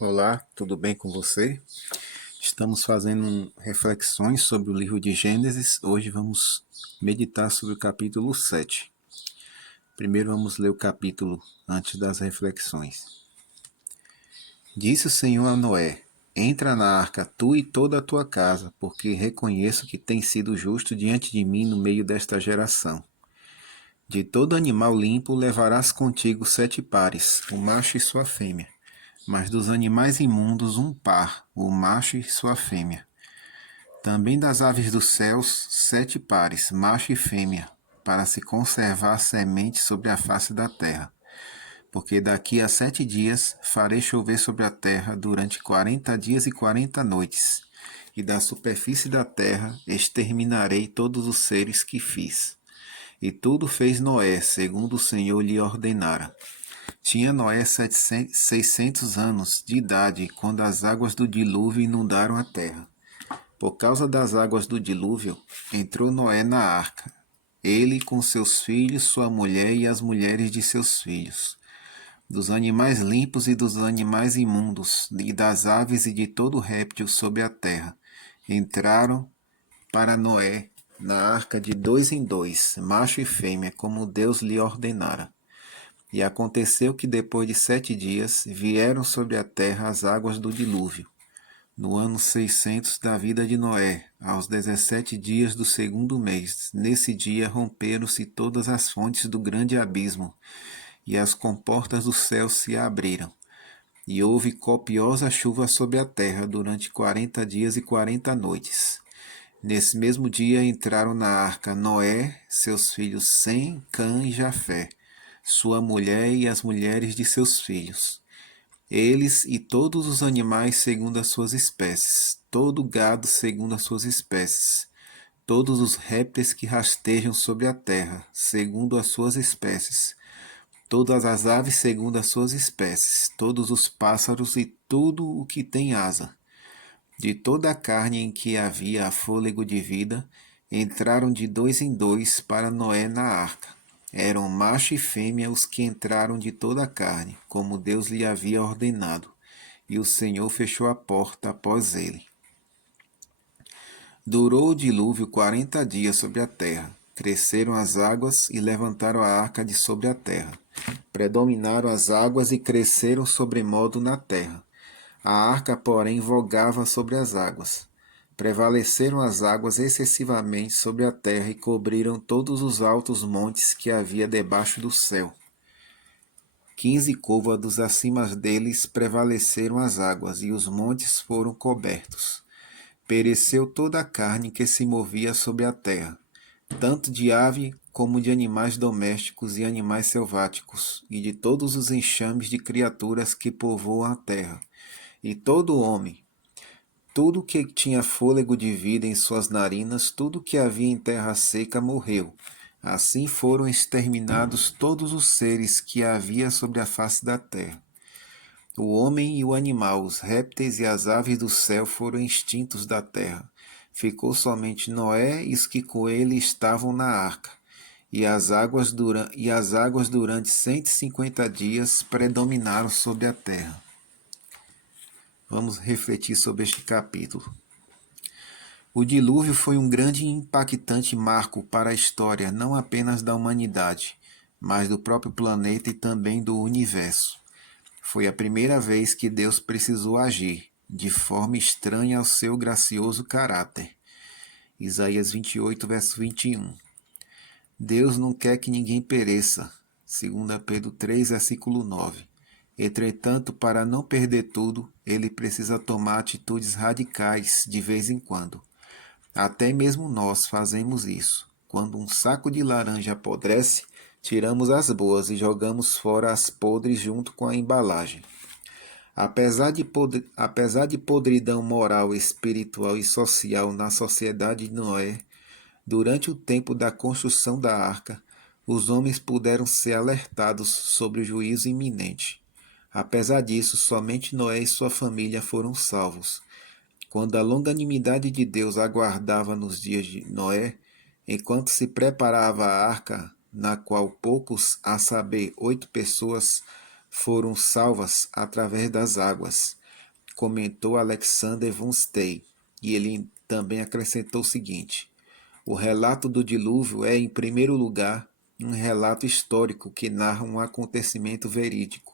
Olá, tudo bem com você? Estamos fazendo reflexões sobre o livro de Gênesis. Hoje vamos meditar sobre o capítulo 7. Primeiro vamos ler o capítulo antes das reflexões. Disse o Senhor a Noé: Entra na arca tu e toda a tua casa, porque reconheço que tens sido justo diante de mim no meio desta geração. De todo animal limpo levarás contigo 7 pares, o macho e sua fêmea. Mas dos animais imundos um par, o macho e sua fêmea. Também das aves dos céus 7 pares, macho e fêmea, para se conservar a semente sobre a face da terra. Porque daqui a 7 dias farei chover sobre a terra durante 40 dias e 40 noites, e da superfície da terra exterminarei todos os seres que fiz. E tudo fez Noé, segundo o Senhor lhe ordenara. Tinha Noé 600 anos de idade quando as águas do dilúvio inundaram a terra. Por causa das águas do dilúvio, entrou Noé na arca, ele com seus filhos, sua mulher e as mulheres de seus filhos. Dos animais limpos e dos animais imundos, e das aves e de todo réptil sob a terra, entraram para Noé na arca de 2 em 2, macho e fêmea, como Deus lhe ordenara. E aconteceu que depois de 7 dias vieram sobre a terra as águas do dilúvio. No ano 600 da vida de Noé, aos 17 dias do segundo mês, nesse dia romperam-se todas as fontes do grande abismo, e as comportas do céu se abriram. E houve copiosa chuva sobre a terra durante 40 dias e 40 noites. Nesse mesmo dia entraram na arca Noé, seus filhos Sem, Cã e Jafé, sua mulher e as mulheres de seus filhos. Eles e todos os animais segundo as suas espécies, todo o gado segundo as suas espécies, todos os répteis que rastejam sobre a terra, segundo as suas espécies, todas as aves segundo as suas espécies, todos os pássaros e tudo o que tem asa. De toda a carne em que havia fôlego de vida, entraram de 2 em 2 para Noé na arca. Eram macho e fêmea os que entraram de toda a carne, como Deus lhe havia ordenado. E o Senhor fechou a porta após ele. Durou o dilúvio 40 dias sobre a terra. Cresceram as águas e levantaram a arca de sobre a terra. Predominaram as águas e cresceram sobremodo na terra. A arca, porém, vogava sobre as águas. Prevaleceram as águas excessivamente sobre a terra e cobriram todos os altos montes que havia debaixo do céu. 15 côvados acima deles prevaleceram as águas, e os montes foram cobertos. Pereceu toda a carne que se movia sobre a terra, tanto de ave como de animais domésticos e animais selváticos, e de todos os enxames de criaturas que povoam a terra, e todo homem. Tudo que tinha fôlego de vida em suas narinas, tudo que havia em terra seca morreu. Assim foram exterminados todos os seres que havia sobre a face da terra. O homem e o animal, os répteis e as aves do céu foram extintos da terra. Ficou somente Noé e os que com ele estavam na arca. E as águas durante 150 dias predominaram sobre a terra. Vamos refletir sobre este capítulo. O dilúvio foi um grande e impactante marco para a história não apenas da humanidade, mas do próprio planeta e também do universo. Foi a primeira vez que Deus precisou agir, de forma estranha ao seu gracioso caráter. Isaías 28, verso 21. Deus não quer que ninguém pereça. 2 Pedro 3, versículo 9. Entretanto, para não perder tudo, ele precisa tomar atitudes radicais de vez em quando. Até mesmo nós fazemos isso. Quando um saco de laranja apodrece, tiramos as boas e jogamos fora as podres junto com a embalagem. Apesar de podridão moral, espiritual e social na sociedade de Noé, durante o tempo da construção da arca, os homens puderam ser alertados sobre o juízo iminente. Apesar disso, somente Noé e sua família foram salvos. Quando a longanimidade de Deus aguardava nos dias de Noé, enquanto se preparava a arca, na qual poucos, a saber, 8 pessoas, foram salvas através das águas. comentou Alexander von Stey, e ele também acrescentou o seguinte: o relato do dilúvio é, em primeiro lugar, um relato histórico que narra um acontecimento verídico.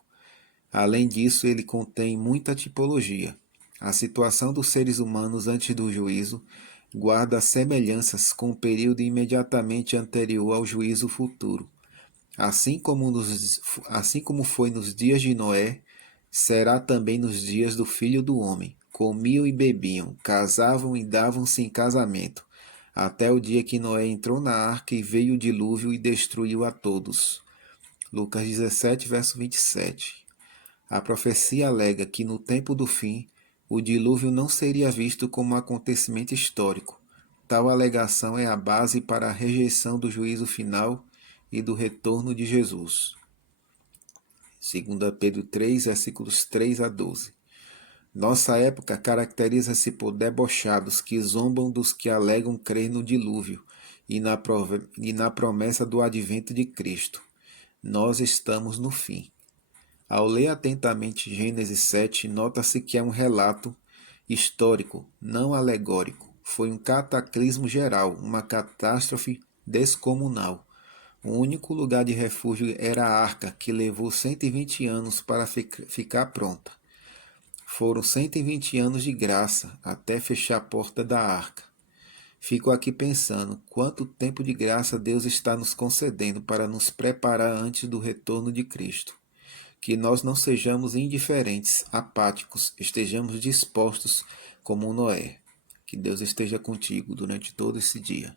Além disso, ele contém muita tipologia. A situação dos seres humanos antes do juízo guarda semelhanças com o período imediatamente anterior ao juízo futuro. Assim como foi nos dias de Noé, será também nos dias do Filho do Homem. Comiam e bebiam, casavam e davam-se em casamento, até o dia que Noé entrou na arca e veio o dilúvio e destruiu a todos. Lucas 17, verso 27. A profecia alega que no tempo do fim, o dilúvio não seria visto como um acontecimento histórico. Tal alegação é a base para a rejeição do juízo final e do retorno de Jesus. 2 Pedro 3, versículos 3 a 12. Nossa época caracteriza-se por debochados que zombam dos que alegam crer no dilúvio e na promessa do advento de Cristo. Nós estamos no fim. Ao ler atentamente Gênesis 7, nota-se que é um relato histórico, não alegórico. Foi um cataclismo geral, uma catástrofe descomunal. O único lugar de refúgio era a arca, que levou 120 anos para ficar pronta. Foram 120 anos de graça até fechar a porta da arca. Fico aqui pensando quanto tempo de graça Deus está nos concedendo para nos preparar antes do retorno de Cristo. Que nós não sejamos indiferentes, apáticos, estejamos dispostos como Noé. Que Deus esteja contigo durante todo esse dia.